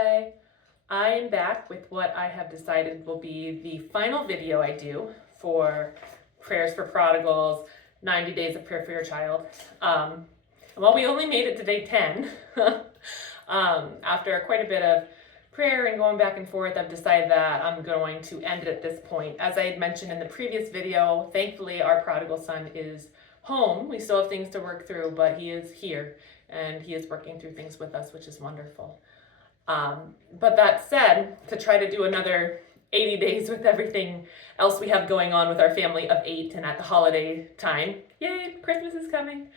Hi, I'm back with what I have decided will be the final video I do for Prayers for Prodigals, 90 Days of Prayer for Your Child. Well, we only made it to day 10. After quite a bit of prayer and going back and forth, I've decided that I'm going to end it at this point. As I had mentioned in the previous video, thankfully our prodigal son is home. We still have things to work through, but he is here and he is working through things with us, which is wonderful. But that said, to try to do another 80 days with everything else we have going on with our family of 8 and at the holiday time, yay, Christmas is coming.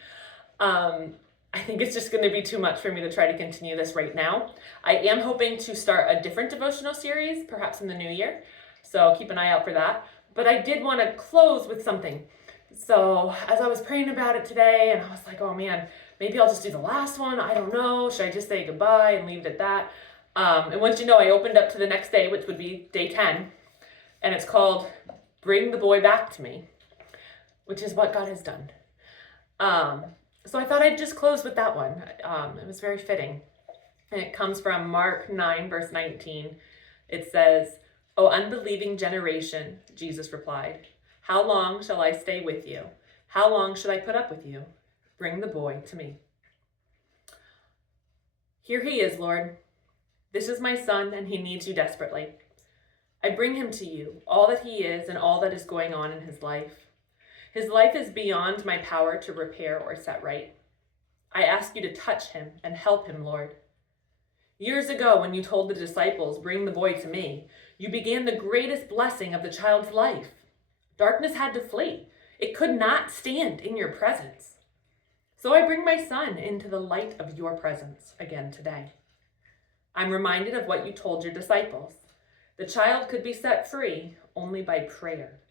I think it's just going to be too much for me to try to continue this right now. I am hoping to start a different devotional series, perhaps in the new year, so keep an eye out for that. But I did want to close with something. So as I was praying about it today, and I was like, oh man, maybe I'll just do the last one. I don't know. Should I just say goodbye and leave it at that? And once you know, I opened up to the next day, which would be day 10, and it's called Bring the Boy Back to Me, which is what God has done. So I thought I'd just close with that one. It was very fitting. And it comes from Mark 9, verse 19. It says, "O unbelieving generation," Jesus replied, "how long shall I stay with you? How long should I put up with you? Bring the boy to me." Here he is, Lord. This is my son, and he needs you desperately. I bring him to you, all that he is and all that is going on in his life. His life is beyond my power to repair or set right. I ask you to touch him and help him, Lord. Years ago, when you told the disciples, "Bring the boy to me," you began the greatest blessing of the child's life. Darkness had to flee. It could not stand in your presence. So I bring my son into the light of your presence again today. I'm reminded of what you told your disciples. The child could be set free only by prayer.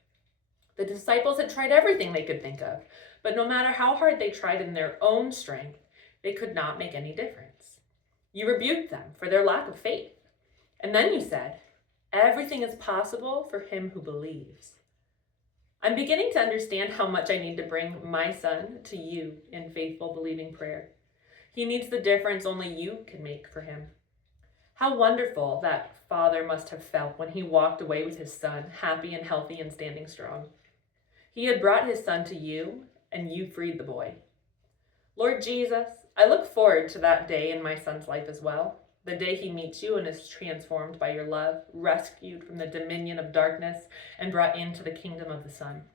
The disciples had tried everything they could think of, but no matter how hard they tried in their own strength, they could not make any difference. You rebuked them for their lack of faith. And then you said, "Everything is possible for him who believes." I'm beginning to understand how much I need to bring my son to you in faithful, believing prayer. He needs the difference only you can make for him. How wonderful that father must have felt when he walked away with his son, happy and healthy and standing strong. He had brought his son to you, and you freed the boy. Lord Jesus, I look forward to that day in my son's life as well, the day he meets you and is transformed by your love, rescued from the dominion of darkness, and brought into the kingdom of the Son.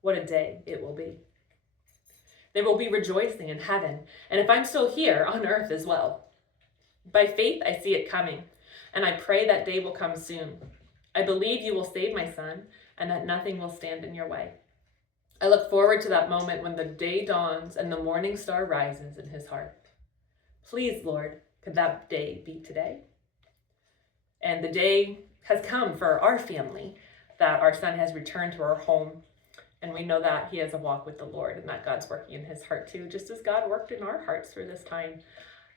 What a day it will be. There will be rejoicing in heaven, and if I'm still here, on earth as well. By faith, I see it coming, and I pray that day will come soon. I believe you will save my son, and that nothing will stand in your way. I look forward to that moment when the day dawns and the morning star rises in his heart. Please, Lord, could that day be today? And the day has come for our family that our son has returned to our home, and we know that he has a walk with the Lord and that God's working in his heart too, just as God worked in our hearts through this time.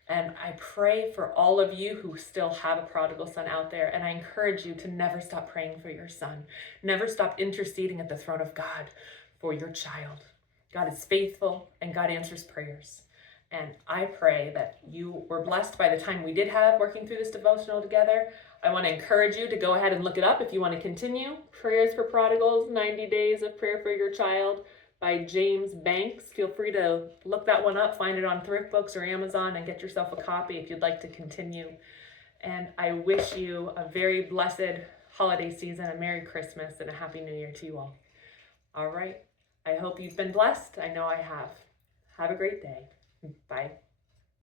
And I pray for all of you who still have a prodigal son out there, and I encourage you to never stop praying for your son. Never stop interceding at the throne of God for your child. God is faithful, and God answers prayers. And I pray that you were blessed by the time we did have working through this devotional together. I want to encourage you to go ahead and look it up if you want to continue. Prayers for Prodigals, 90 Days of Prayer for Your Child, by James Banks. Feel free to look that one up, find it on Thrift Books or Amazon, and get yourself a copy if you'd like to continue. And I wish you a very blessed holiday season, a Merry Christmas, and a Happy New Year to you all. All right. I hope you've been blessed. I know I have. Have a great day. Bye.